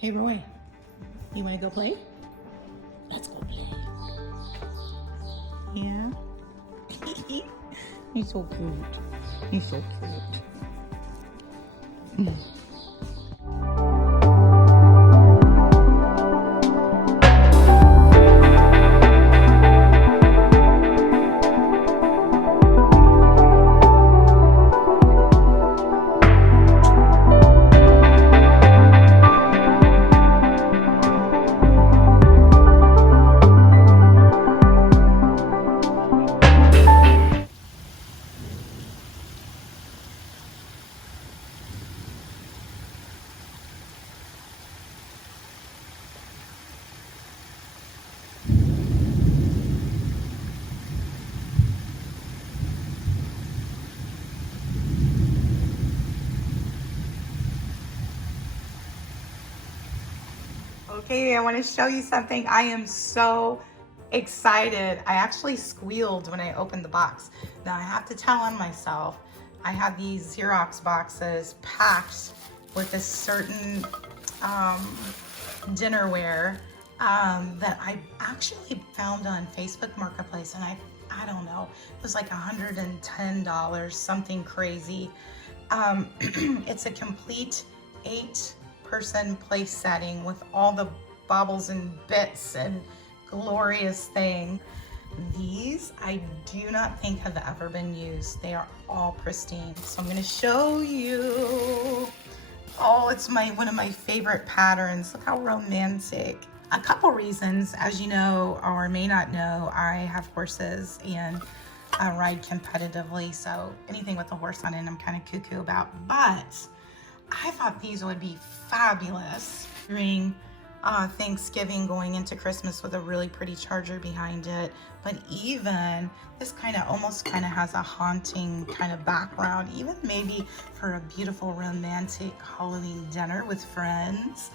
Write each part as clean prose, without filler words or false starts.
Hey Roy, you wanna go play? Let's go play. Yeah? He's so cute. He's so cute. Okay, I want to show you something. I am so excited. I actually squealed when I opened the box. Now I have to tell on myself, I have these Xerox boxes packed with a certain dinnerware that I actually found on Facebook Marketplace, and I don't know, it was like $110, something crazy. It's a complete 8-person place setting with all the baubles and bits and glorious thing. These I do not think have ever been used. They are all pristine. So I'm going to show you. Oh, it's one of my favorite patterns. Look how romantic. A couple reasons, as you know or may not know, I have horses and I ride competitively, so anything with a horse on it I'm kind of cuckoo about. But I thought these would be fabulous during Thanksgiving going into Christmas with a really pretty charger behind it. But even this almost has a haunting kind of background, even maybe for a beautiful romantic Halloween dinner with friends.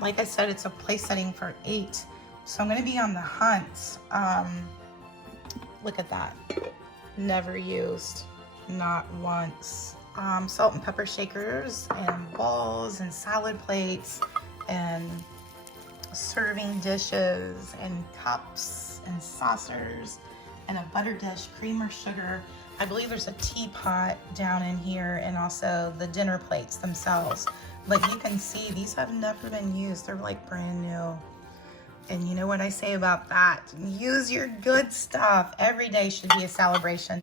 Like I said, it's a place setting for 8, so I'm going to be on the hunt. Look at that, never used, not once. Salt and pepper shakers and bowls and salad plates and serving dishes and cups and saucers and a butter dish, creamer, sugar. I believe there's a teapot down in here and also the dinner plates themselves. But you can see these have never been used. They're like brand new. And you know what I say about that? Use your good stuff. Every day should be a celebration.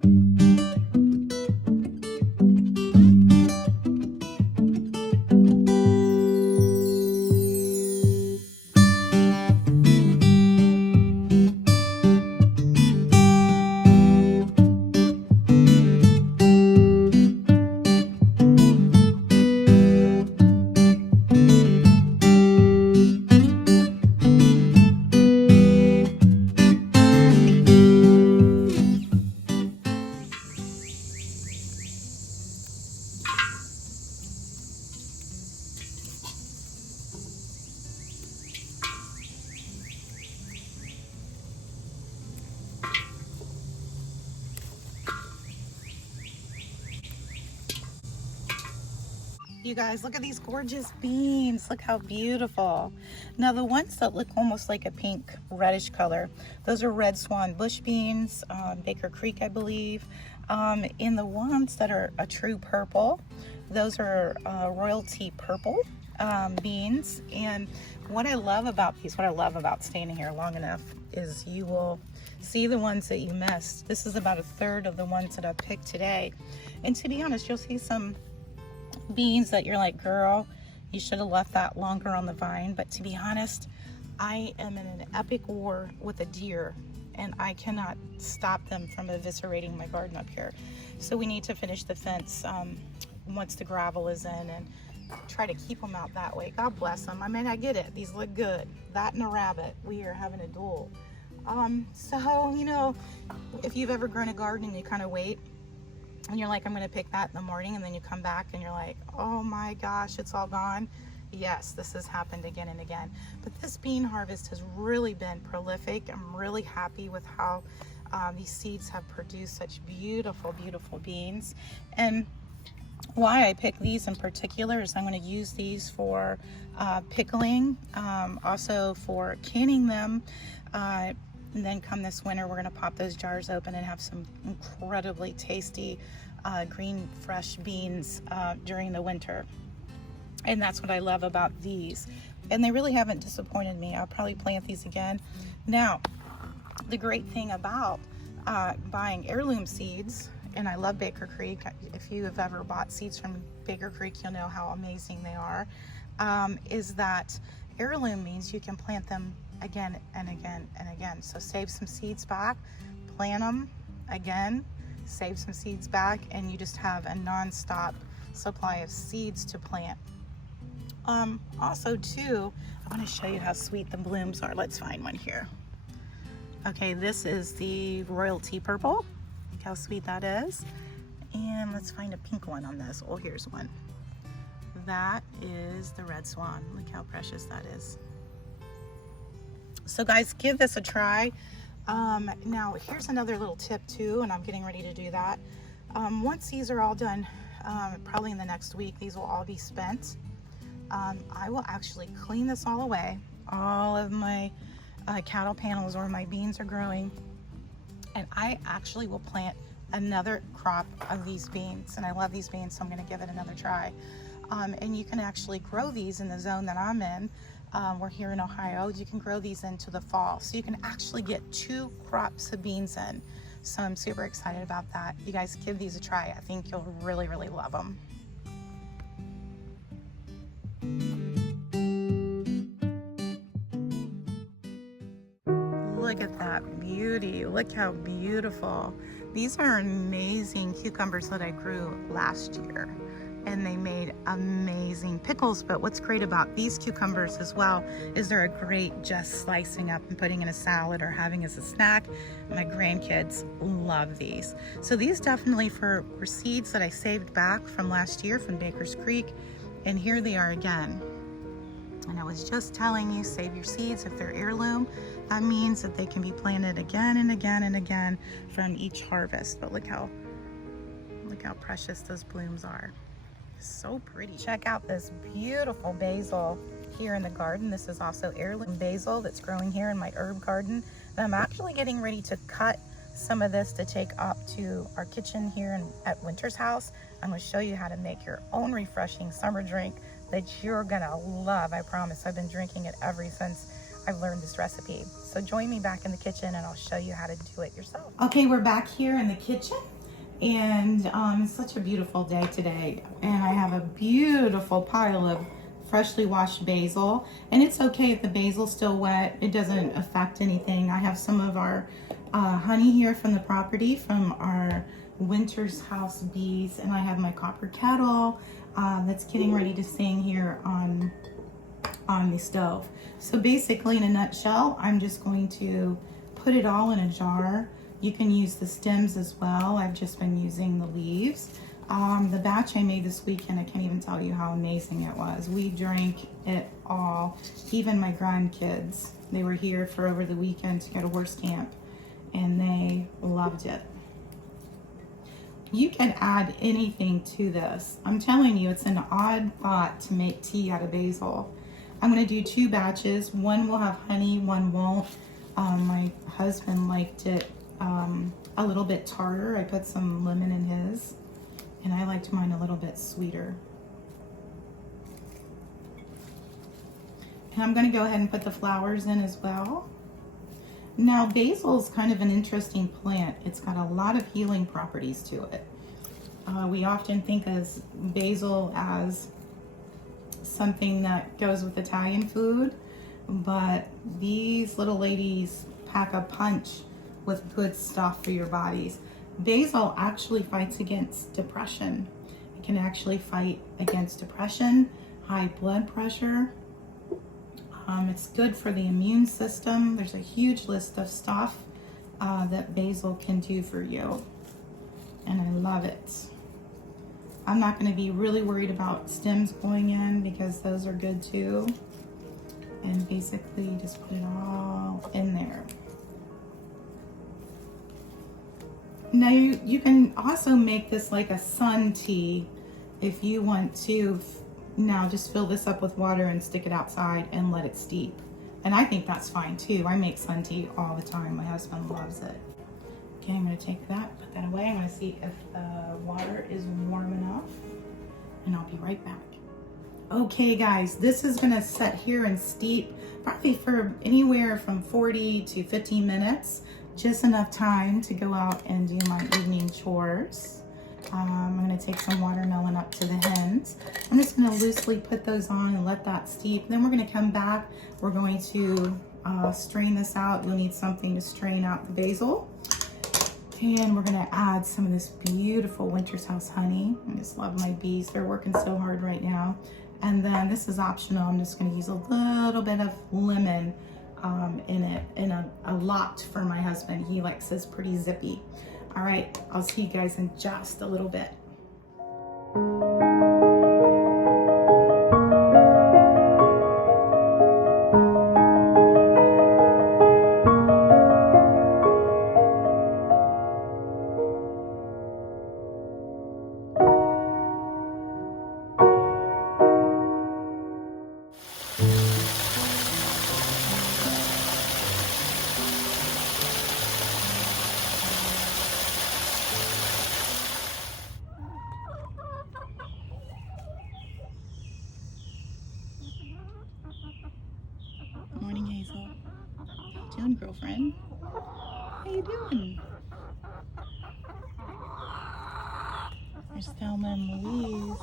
You guys, look at these gorgeous beans. Look how beautiful. Now the ones that look almost like a pink reddish color, those are red swan bush beans, Baker Creek, I believe. And the ones that are a true purple, those are royalty purple beans. And what I love about these, what I love about standing here long enough, is you will see the ones that you missed. This is about 1/3 of the ones that I picked today. And to be honest, you'll see some beans that you're like, girl, you should have left that longer on the vine. But to be honest, I am in an epic war with a deer and I cannot stop them from eviscerating my garden up here. So we need to finish the fence once the gravel is in and try to keep them out that way. God bless them. I mean, I get it. These look good. That and a rabbit. We are having a duel. So, you know, if you've ever grown a garden and you kind of wait, and you're like, I'm going to pick that in the morning, and then you come back and you're like, oh my gosh, it's all gone. Yes, this has happened again and again. But this bean harvest has really been prolific. I'm really happy with how these seeds have produced such beautiful, beautiful beans. And Why I pick these in particular is I'm going to use these for pickling, also for canning them. And then come this winter, we're going to pop those jars open and have some incredibly tasty green fresh beans during the winter. And that's what I love about these. And they really haven't disappointed me. I'll probably plant these again. Now, the great thing about buying heirloom seeds, and I love Baker Creek. If you have ever bought seeds from Baker Creek, you'll know how amazing they are, is that heirloom means you can plant them again and again and again. So save some seeds back, plant them again, save some seeds back, and you just have a non-stop supply of seeds to plant. Also too, I want to show you how sweet the blooms are. Let's find one here. Okay, this is the royalty purple. Look how sweet that is. And let's find a pink one on this. Oh, here's one. That is the red swan. Look how precious that is. So guys, give this a try. Now here's another little tip too, and I'm getting ready to do that. Once these are all done, probably in the next week, these will all be spent. I will actually clean this all away, all of my cattle panels where my beans are growing, and I actually will plant another crop of these beans. And I love these beans, so I'm going to give it another try. And you can actually grow these in the zone that I'm in. We're here in Ohio. You can grow these into the fall, so you can actually get 2 crops of beans in. So I'm super excited about that. You guys give these a try. I think you'll really, really love them. Look at that beauty. Look how beautiful. These are amazing cucumbers that I grew last year, and they made amazing pickles. But what's great about these cucumbers as well is they're a great just slicing up and putting in a salad or having as a snack. My grandkids love these. So these definitely were seeds that I saved back from last year from Baker's Creek, and here they are again. And I was just telling you, save your seeds if they're heirloom. That means that they can be planted again and again and again from each harvest. But look how precious those blooms are. So pretty. Check out this beautiful basil here in the garden. This is also heirloom basil that's growing here in my herb garden. And I'm actually getting ready to cut some of this to take up to our kitchen here at Winter's house. I'm going to show you how to make your own refreshing summer drink that you're gonna love. I promise. I've been drinking it ever since I've learned this recipe. So join me back in the kitchen and I'll show you how to do it yourself. Okay, we're back here in the kitchen, and it's such a beautiful day today, and I have a beautiful pile of freshly washed basil. And it's okay if the basil's still wet, it doesn't affect anything. I have some of our honey here from the property from our Winter's house bees, and I have my copper kettle that's getting ready to sing here on the stove. So basically, in a nutshell, I'm just going to put it all in a jar. You can use the stems as well. I've just been using the leaves. The batch I made this weekend, I can't even tell you how amazing it was. We drank it all, even my grandkids. They were here for over the weekend to go to horse camp, and they loved it. You can add anything to this. I'm telling you, it's an odd thought to make tea out of basil. I'm going to do 2 batches. One will have honey, one won't. My husband liked it a little bit tartar. I put some lemon in his, and I liked mine a little bit sweeter. And I'm going to go ahead and put the flowers in as well. Now, basil is kind of an interesting plant. It's got a lot of healing properties to it. We often think of basil as something that goes with Italian food, but these little ladies pack a punch with good stuff for your bodies. Basil actually fights against depression. It can actually fight against depression, high blood pressure. It's good for the immune system. There's a huge list of stuff that basil can do for you, and I love it. I'm not going to be really worried about stems going in because those are good too. And basically just put it all in there. Now you can also make this like a sun tea if you want to now just fill this up with water and stick it outside and let it steep. And I think that's fine too. I make sun tea all the time. My husband loves it. Okay, I'm gonna take that, put that away. I'm gonna see if the water is warm enough, and I'll be right back. Okay guys, this is gonna sit here and steep probably for anywhere from 40 to 15 minutes. Just enough time to go out and do my evening chores. I'm gonna take some watermelon up to the hens. I'm just gonna loosely put those on and let that steep. Then we're gonna come back. We're going to strain this out. We'll need something to strain out the basil. And we're gonna add some of this beautiful Winter's House honey. I just love my bees. They're working so hard right now. And then this is optional. I'm just gonna use a little bit of lemon in it, and a lot for my husband. He likes his pretty zippy. All right, I'll see you guys in just a little bit. Morning, Hazel. How you doing, girlfriend? How you doing? There's Thelma and Louise.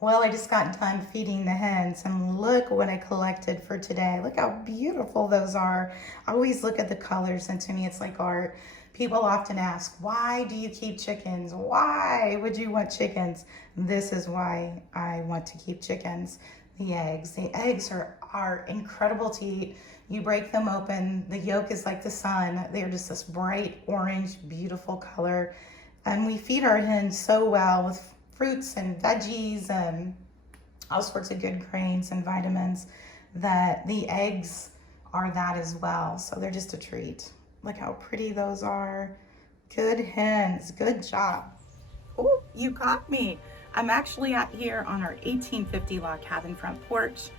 Well, I just got done feeding the hens, and look what I collected for today. Look how beautiful those are. I always look at the colors, and to me it's like art. People often ask, why do you keep chickens? Why would you want chickens? This is why I want to keep chickens. The eggs. The eggs are incredible to eat. You break them open, the yolk is like the sun. They're just this bright orange, beautiful color. And we feed our hens so well with fruits and veggies and all sorts of good grains and vitamins that the eggs are that as well. So they're just a treat. Look how pretty those are. Good hens, good job. Oh, you caught me. I'm actually out here on our 1850 log cabin front porch,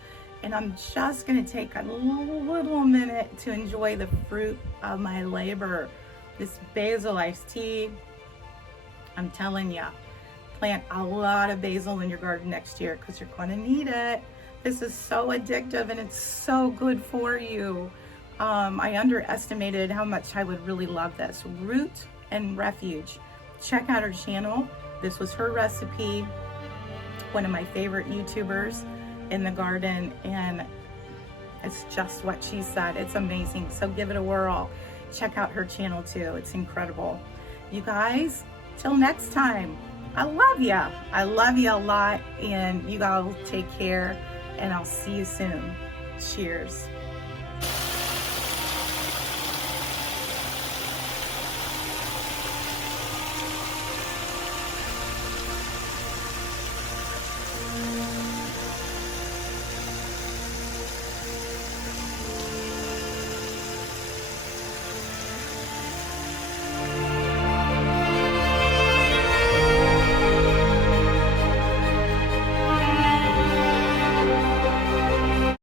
and I'm just gonna take a little minute to enjoy the fruit of my labor. This basil iced tea, I'm telling ya, plant a lot of basil in your garden next year because you're going to need it. This is so addictive and it's so good for you. I underestimated how much I would really love this. Root and Refuge. Check out her channel. This was her recipe. One of my favorite YouTubers in the garden, and it's just what she said. It's amazing. So give it a whirl. Check out her channel too. It's incredible. You guys, till next time. I love ya. I love you a lot, and you all take care, and I'll see you soon. Cheers.